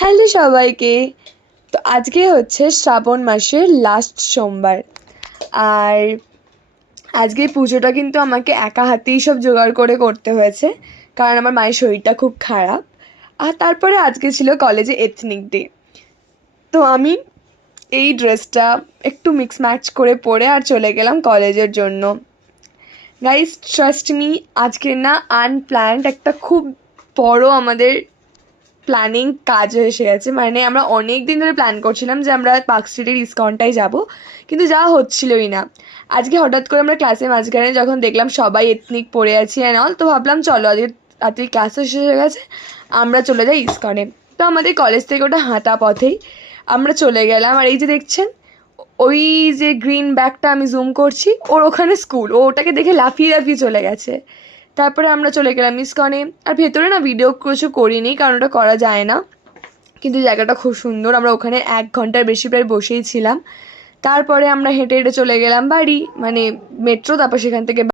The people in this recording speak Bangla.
হ্যালো সবাইকে। তো আজকে হচ্ছে শ্রাবণ মাসের লাস্ট সোমবার। আর আজকে পুজোটা কিন্তু আমাকে একা হাতেই সব জোগাড় করে করতে হয়েছে, কারণ আমার মায়ের শরীরটা খুব খারাপ। আর তারপরে আজকে ছিল কলেজে এথনিক ডে। তো আমি এই ড্রেসটা একটু মিক্স ম্যাচ করে পরে আর চলে গেলাম কলেজের জন্য। গাইস, ট্রাস্ট মি, আজকে না আনপ্ল্যান্ড একটা খুব বড় আমাদের প্ল্যানিং কাজ এসে গেছে। মানে আমরা অনেক দিন ধরে প্ল্যান করছিলাম যে আমরা পার্ক স্ট্রিটের ইস্কনটাই যাব, কিন্তু যাওয়া হচ্ছিলই না। আজকে হঠাৎ করে আমরা ক্লাসের মাঝখানে যখন দেখলাম সবাই এথনিক পরে আছি অ্যান্ড অল, তো ভাবলাম চলো আজকে রাত্রি ক্লাসও শেষ হয়ে গেছে, আমরা চলে যাই ইস্কনে। তো আমাদের কলেজ থেকে ওটা হাঁটা পথেই আমরা চলে গেলাম। আর এই যে দেখছেন ওই যে গ্রিন ব্যাগটা আমি জুম করছি, ওর ওখানে স্কুল, ও ওটাকে দেখে লাফিয়ে লাফিয়ে চলে গেছে। তারপরে আমরা চলে গেলাম ইস্কনে। আর ভেতরে না ভিডিও কিছু করিনি, কারণ ওটা করা যায় না, কিন্তু জায়গাটা খুব সুন্দর। আমরা ওখানে 1 ঘন্টার বেশি প্রায় বসেই ছিলাম। তারপরে আমরা হেঁটে হেঁটে চলে গেলাম বাড়ি, মানে মেট্রো, তারপর সেখান থেকে